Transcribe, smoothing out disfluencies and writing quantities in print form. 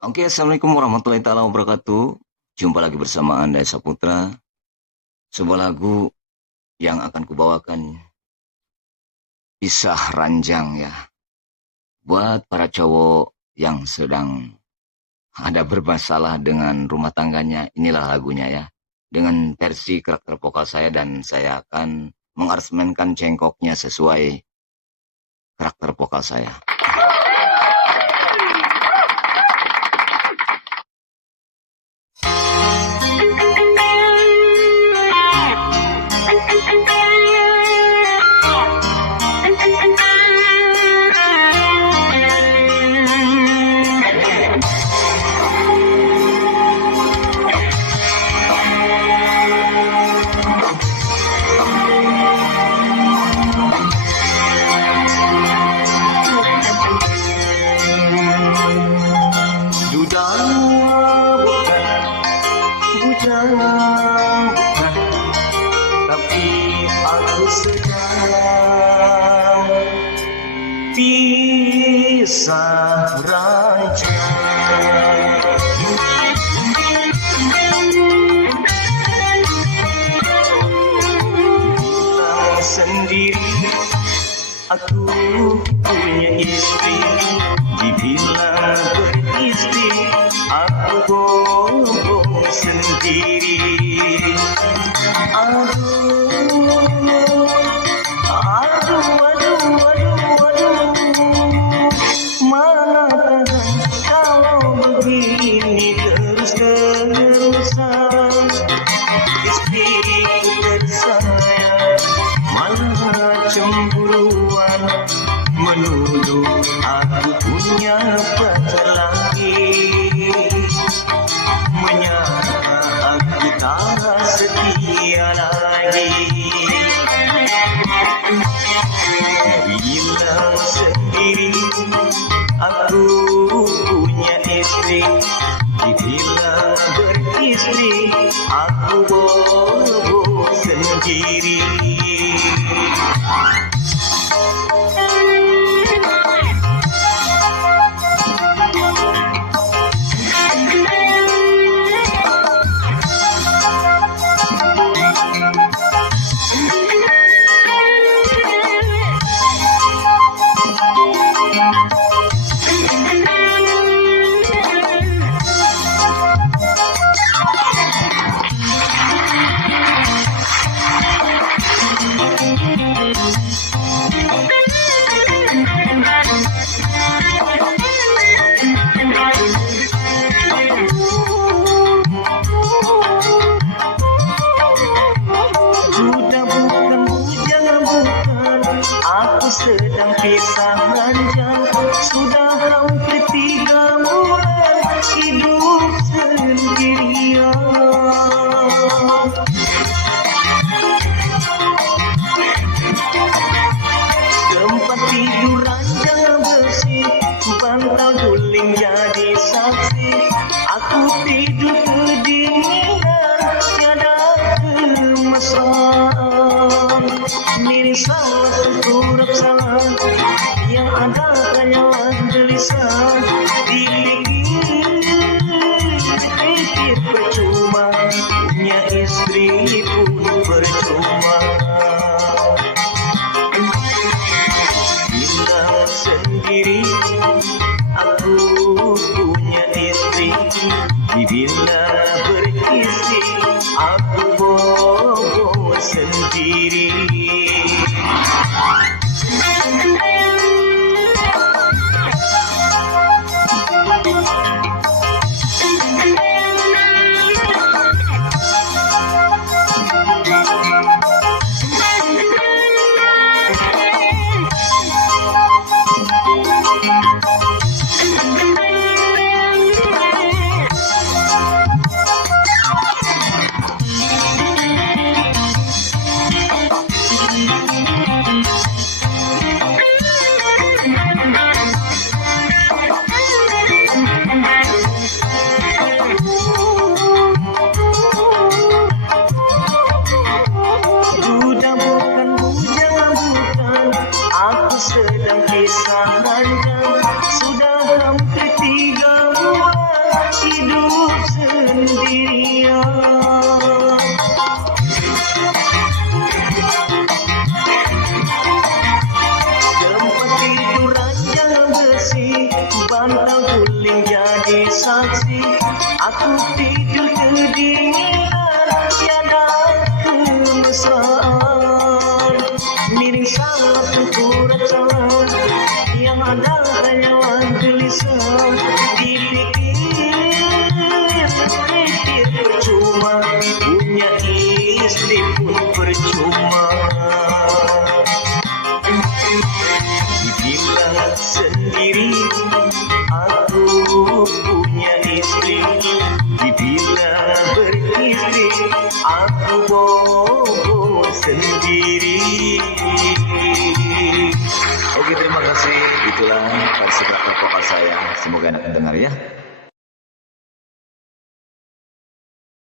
Oke, assalamualaikum warahmatullahi taala wabarakatuh. Jumpa lagi bersama Anda Saputra. Sebuah lagu yang akan kubawakan kisah ranjang ya. Buat para cowok yang sedang ada bermasalah dengan rumah tangganya, inilah lagunya ya. Dengan versi karakter vokal saya dan saya akan mengaransemenkan cengkoknya sesuai karakter vokal saya. Bukan, tapi aku sedang pisah raja. Bilang sendiri, aku punya istri. Dibilang beristri, aku bohong sendiri. Aduh, mana tahan kalau begini terus-terusan. Istriku tersayang malah cemburuan, menuduh aku punya pacar lagi, menyangka aku tak setia lagi. Bilang sendiri aku punya istri, dibilang beristri, aku bohong sendiri. Aku sedang pisah ranjang, sudah hampir 3 bulan hidup sendirian. Tempat tidur ranjang besi, bantal guling jadi saksi. Aku tidur kedinginan, tiada kemesraan. Diri salah terkurap salah, yang ada hanyalah gelisah. Dipikir percuma, punya istri pun percuma. Bilang sendiri aku punya istri, dibilang beristri, aku bohong sendiri. ada hanyalah gelisah dipikir percuma punya istri pun percuma. Dibilang sendiri aku punya istri, dibilang beristri aku bobo sendiri. Oke, terima kasih. Itulah versi karakter vokal saya. Semoga enak dengar ya.